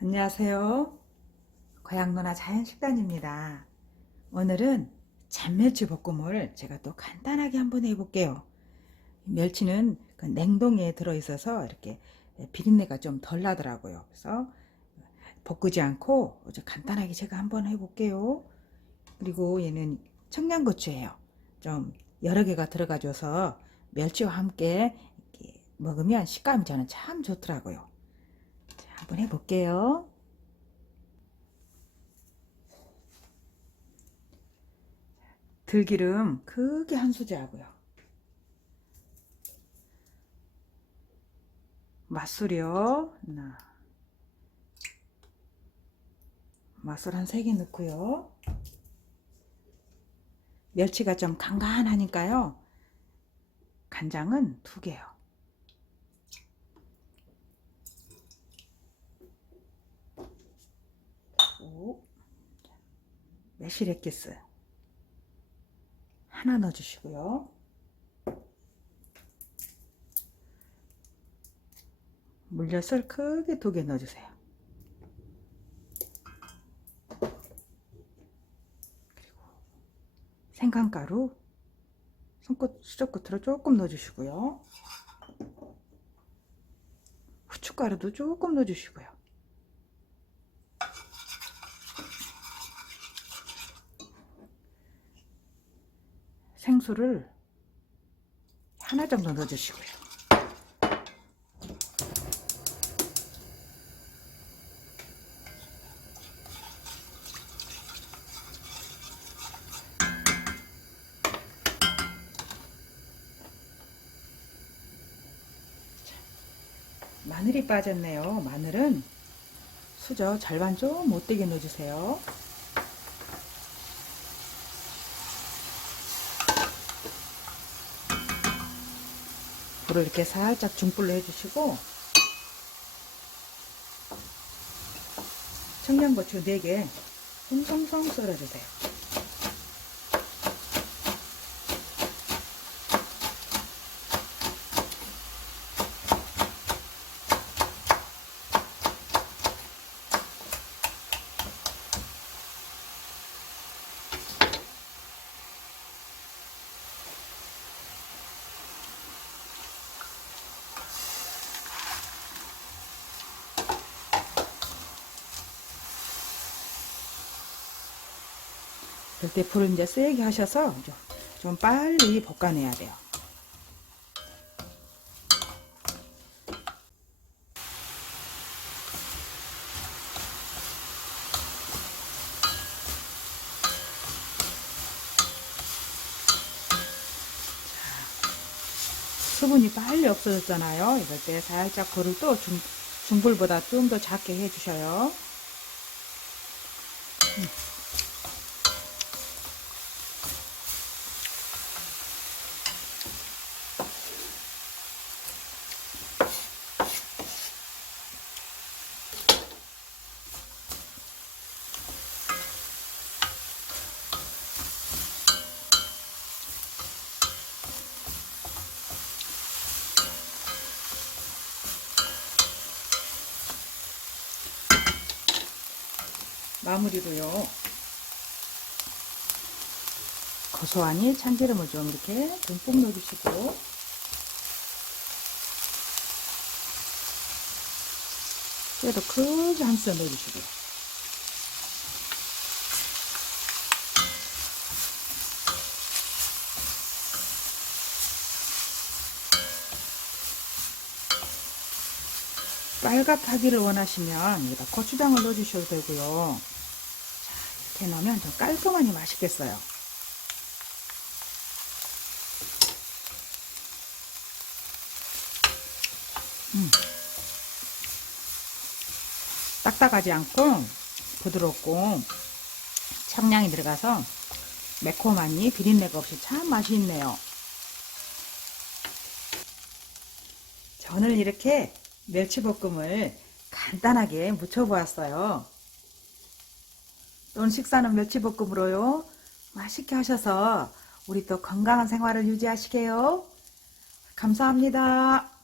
안녕하세요. 고향누나 자연식단입니다. 오늘은 잔멸치 볶음을 제가 또 간단하게 한번 해볼게요. 멸치는 그 냉동에 들어있어서 이렇게 비린내가 좀 덜 나더라고요. 그래서 볶지 않고 간단하게 제가 한번 해볼게요. 그리고 얘는 청양고추예요. 좀 여러 개가 들어가줘서 멸치와 함께 먹으면 식감이 저는 참 좋더라고요. 자, 한번 해볼게요. 들기름 크게 한 수저 하고요. 맛술이요. 하나. 맛술 한 세 개 넣고요. 멸치가 좀 간간하니까요. 간장은 두 개요. 오, 매실액 기스 하나 넣어주시고요. 물엿을 크게 두 개 넣어주세요. 그리고 생강가루 손끝 수저 끝으로 조금 넣어주시고요. 후춧가루도 조금 넣어주시고요. 생수를 하나 정도 넣어주시고요. 마늘이 빠졌네요. 마늘은 수저 절반 좀 못되게 넣어주세요. 불을 이렇게 살짝 중불로 해주시고 청양고추 4개 송송송 썰어주세요. 그럴 때 불을 이제 세게 하셔서 좀- 좀 빨리 볶아내야 돼요. 수분이 빨리 없어졌잖아요. 이럴 때 살짝 불을 또 중, 중불보다 좀 더 작게 해주셔요. 마무리로요. 고소하니 참기름을 좀 이렇게 듬뿍 넣어주시고 깨도 크게 한 수저 넣어주시고요. 빨갛하기를 원하시면 여기다 고추장을 넣어주셔도 되고요. 자, 이렇게 넣으면 더 깔끔하니 맛있겠어요. 음. 딱딱하지 않고 부드럽고 청량이 들어가서 매콤하니 비린내가 없이 참 맛이 있네요. 저는 이렇게 멸치볶음을 간단하게 무쳐보았어요. 오늘 식사는 멸치볶음으로요. 맛있게 하셔서 우리 또 건강한 생활을 유지하시게요. 감사합니다.